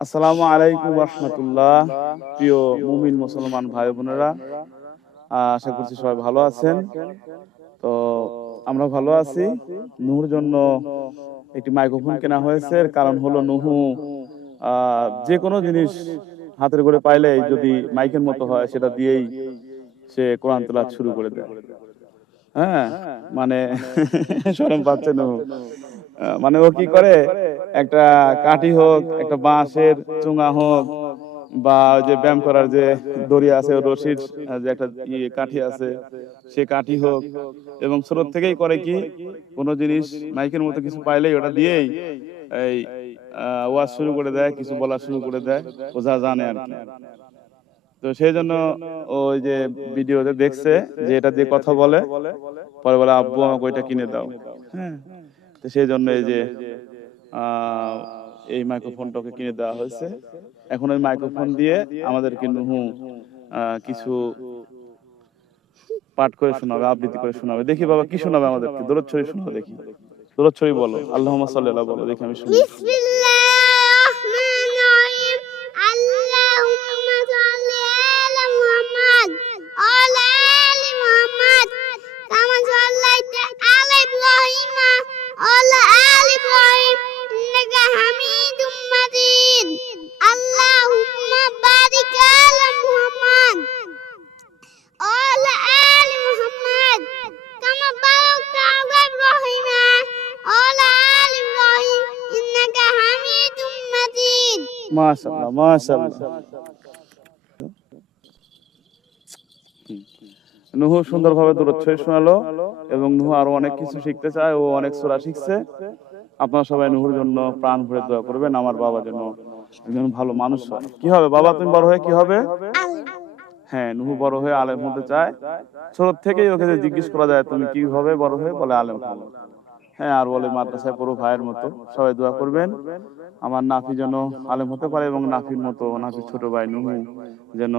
আসসালামু আলাইকুম রাহমাতুল্লাহ। প্রিয় মুমিন মুসলমান ভাই বোনেরা, আশা করছি সবাই ভালো আছেন। তো আমরা ভালো আছি। নুহুর জন্য একটি মাইক্রোফোন কেনা হয়েছে। এর কারণ হলো নুহু যে কোনো জিনিস হাতের করে পাইলেই যদি মাইকের মতো হয় সেটা দিয়েই সে কোরআন তেলাওয়াত শুরু করে দেয়। হ্যাঁ, মানে শরম পাচ্ছে নুহু। মানে ও কি করে, একটা কাঠি হোক, একটা বাঁশের চুঙা হোক, বা ওই যে ব্যায়াম করার যে দড়ি আছে, রশির যে একটা কাঠি আছে, সে কাঠি হোক, এবং ছোট থেকেই করে কি, কোনো জিনিস মাইকের মতো কিছু পাইলেই ওটা দিয়েই এই ওয়াজ শুরু করে দেয়, কিছু বলা শুরু করে দেয়, ও যা জানে আর কি। তো সেই জন্য ওই যে ভিডিওতে দেখছে যে এটা দিয়ে কথা বলে, পরে বলে আব্বু আমাকে ওইটা কিনে দাও। হ্যাঁ, তো সেই জন্য এই যে আহ এই মাইক্রোফোনটাকে কিনে দেওয়া হয়েছে। এখন ওই মাইক্রোফোন দিয়ে আমাদেরকে নুহু কিছু পাঠ করে শোনাবে, আবৃত্তি করে শোনাবে। দেখি বাবা কি শোনাবে আমাদেরকে, দরুদ শরীফ শোনাবে। দেখি দরুদ শরীফ বলো, আল্লাহুম্মা সাল্লি আলা, বলো দেখি আমি শুনি। মাশাআল্লাহ মাশাআল্লাহ। নুহু সুন্দরভাবে দরুদ শরীফ শোনালো, এবং নুহু আরো অনেক কিছু শিখতে চায়, ও অনেক সূরা শিখছে। আপনারা সবাই নুহুর জন্য প্রাণ ভরে দোয়া করবেন, আমার বাবা যেন একজন ভালো মানুষ হয়। কি হবে বাবা, তুমি বড় হয়ে কি হবে? হ্যাঁ, নুহু বড় হয়ে আলেম হতে চায়। ছোট থেকেই ওকে যে জিজ্ঞেস করা যায় তুমি কি হবে বড় হয়ে, বলে আলেম হবো। হ্যাঁ, আর বলে মাদ্রাসায় পড়ো ভাইয়ের মতো। সবাই দোয়া করবেন আমার নাফি যেন আলেম হতে পারে, এবং নাফির মতো, নাফির ছোট ভাই নুহু যেন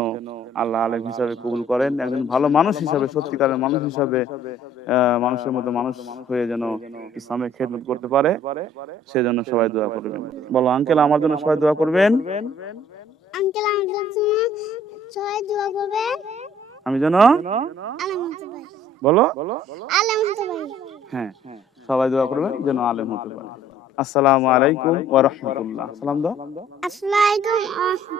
আল্লাহ আলেম হিসাবে কবুল করেন, একজন ভালো মানুষ হিসাবে, সত্যিকারের মানুষ হিসাবে, মানুষের মতো মানুষ হয়ে যেন ইসলামের খেদমত করতে পারে। সেজন্য সবাই দোয়া করবেন। বলো আঙ্কেল, আমার জন্য সবাই দোয়া করবেন। আঙ্কেল আমাদের জন্য সবাই দোয়া করবেন, আমি যেন আলেম হতে পারি। বলো আলেম হতে পারি। হ্যাঁ, সবাই দোয়া করবেন যেন আলেম হতে পারে। আসসালামু আলাইকুম ওয়া রাহমাতুল্লাহ। সালাম দাও। আসসালামু আলাইকুম।